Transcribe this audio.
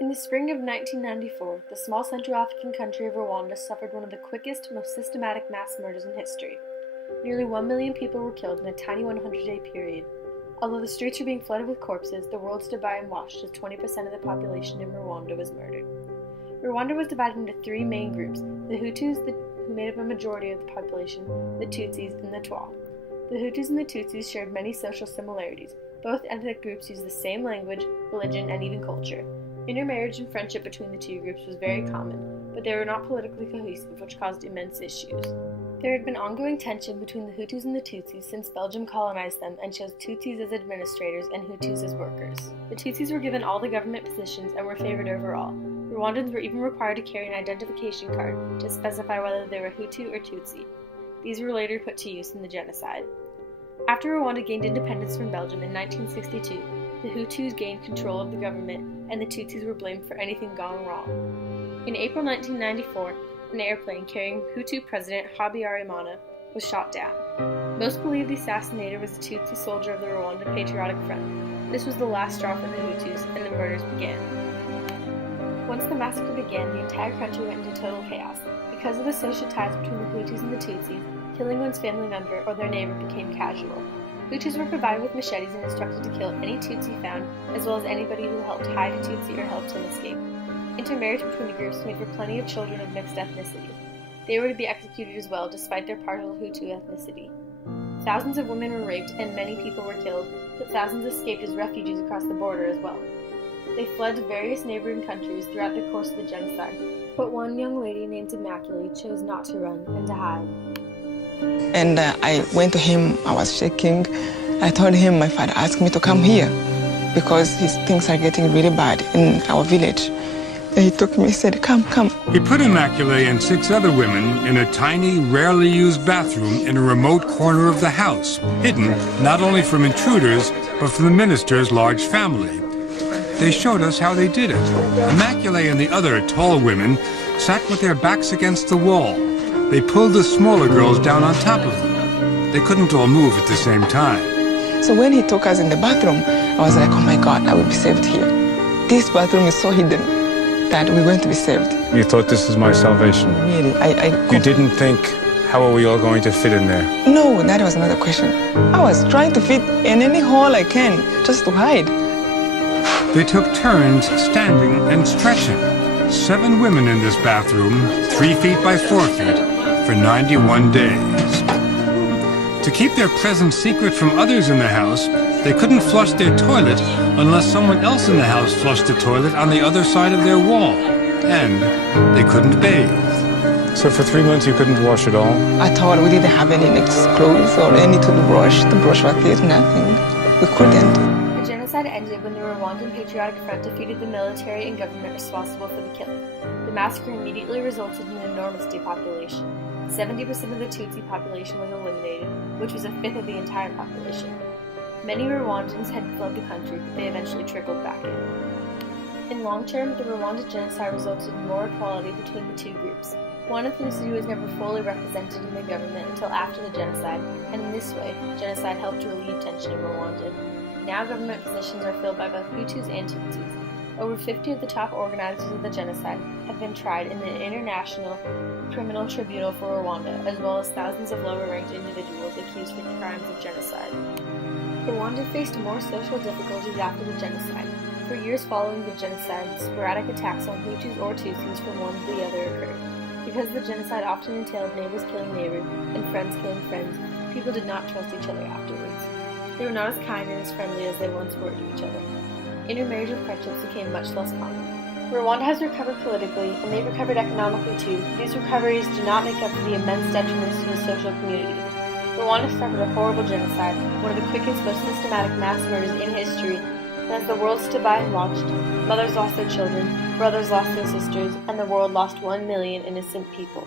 In the spring of 1994, the small Central African country of Rwanda suffered one of the quickest, most systematic mass murders in history. Nearly 1 million people were killed in a tiny 100-day period. Although the streets were being flooded with corpses, the world stood by and watched as 20% of the population in Rwanda was murdered. Rwanda was divided into three main groups: the Hutus, who made up a majority of the population, the Tutsis, and the Twa. The Hutus and the Tutsis shared many social similarities. Both ethnic groups used the same language, religion, and even culture. Intermarriage and friendship between the two groups was very common, but they were not politically cohesive, which caused immense issues. There had been ongoing tension between the Hutus and the Tutsis since Belgium colonized them and chose Tutsis as administrators and Hutus as workers. The Tutsis were given all the government positions and were favored overall. Rwandans were even required to carry an identification card to specify whether they were Hutu or Tutsi. These were later put to use in the genocide. After Rwanda gained independence from Belgium in 1962, the Hutus gained control of the government, and the Tutsis were blamed for anything gone wrong. In April 1994, an airplane carrying Hutu President Habyarimana was shot down. Most believe the assassinator was a Tutsi soldier of the Rwandan Patriotic Front. This was the last straw for the Hutus, and the murders began. Once the massacre began, the entire country went into total chaos. Because of the social ties between the Hutus and the Tutsis, killing one's family member or their neighbor became casual. Hutus were provided with machetes and instructed to kill any Tutsi found, as well as anybody who helped hide a Tutsi or helped him escape. Intermarriage between the groups made for plenty of children of mixed ethnicity. They were to be executed as well, despite their partial Hutu ethnicity. Thousands of women were raped and many people were killed, but thousands escaped as refugees across the border as well. They fled to various neighboring countries throughout the course of the genocide, but one young lady named Immaculate chose not to run and to hide. And I went to him, I was shaking. I told him my father asked me to come here because things are getting really bad in our village. And he took me and said, come. He put Immaculée and 6 other women in a tiny, rarely used bathroom in a remote corner of the house, hidden not only from intruders, but from the minister's large family. They showed us how they did it. Immaculée and the other tall women sat with their backs against the wall. They pulled the smaller girls down on top of them. They couldn't all move at the same time. So when he took us in the bathroom, I was like, oh my God, I will be saved here. This bathroom is so hidden that we're going to be saved. You thought this is my salvation? Really, You didn't think, how are we all going to fit in there? No, that was another question. I was trying to fit in any hole I can, just to hide. They took turns standing and stretching. 7 women in this bathroom, 3 feet by 4 feet, for 91 days. To keep their presence secret from others in the house, they couldn't flush their toilet unless someone else in the house flushed the toilet on the other side of their wall. And they couldn't bathe. So for 3 months you couldn't wash at all? At all, we didn't have any next clothes or any toothbrush. The brush was there, nothing. We couldn't. The genocide ended when the Rwandan Patriotic Front defeated the military and government responsible for the killing. The massacre immediately resulted in an enormous depopulation. 70% of the Tutsi population was eliminated, which was a fifth of the entire population. Many Rwandans had fled the country, but they eventually trickled back in. In long term, the Rwanda genocide resulted in more equality between the two groups. One ethnicity was never fully represented in the government until after the genocide, and in this way, genocide helped to relieve tension in Rwanda. Now government positions are filled by both Hutus and Tutsis. Over 50 of the top organizers of the genocide have been tried in the International Criminal Tribunal for Rwanda, as well as thousands of lower-ranked individuals accused for crimes of genocide. Rwanda faced more social difficulties after the genocide. For years following the genocide, sporadic attacks on Hutus or Tutsis from one to the other occurred. Because the genocide often entailed neighbors killing neighbors and friends killing friends, people did not trust each other afterwards. They were not as kind and as friendly as they once were to each other. Intermarriage and friendships became much less common. Rwanda has recovered politically, and they've recovered economically too. These recoveries do not make up for the immense detriments to the social community. Rwanda suffered a horrible genocide, one of the quickest, most systematic mass murders in history, and as the world stood by and watched, mothers lost their children, brothers lost their sisters, and the world lost 1 million innocent people.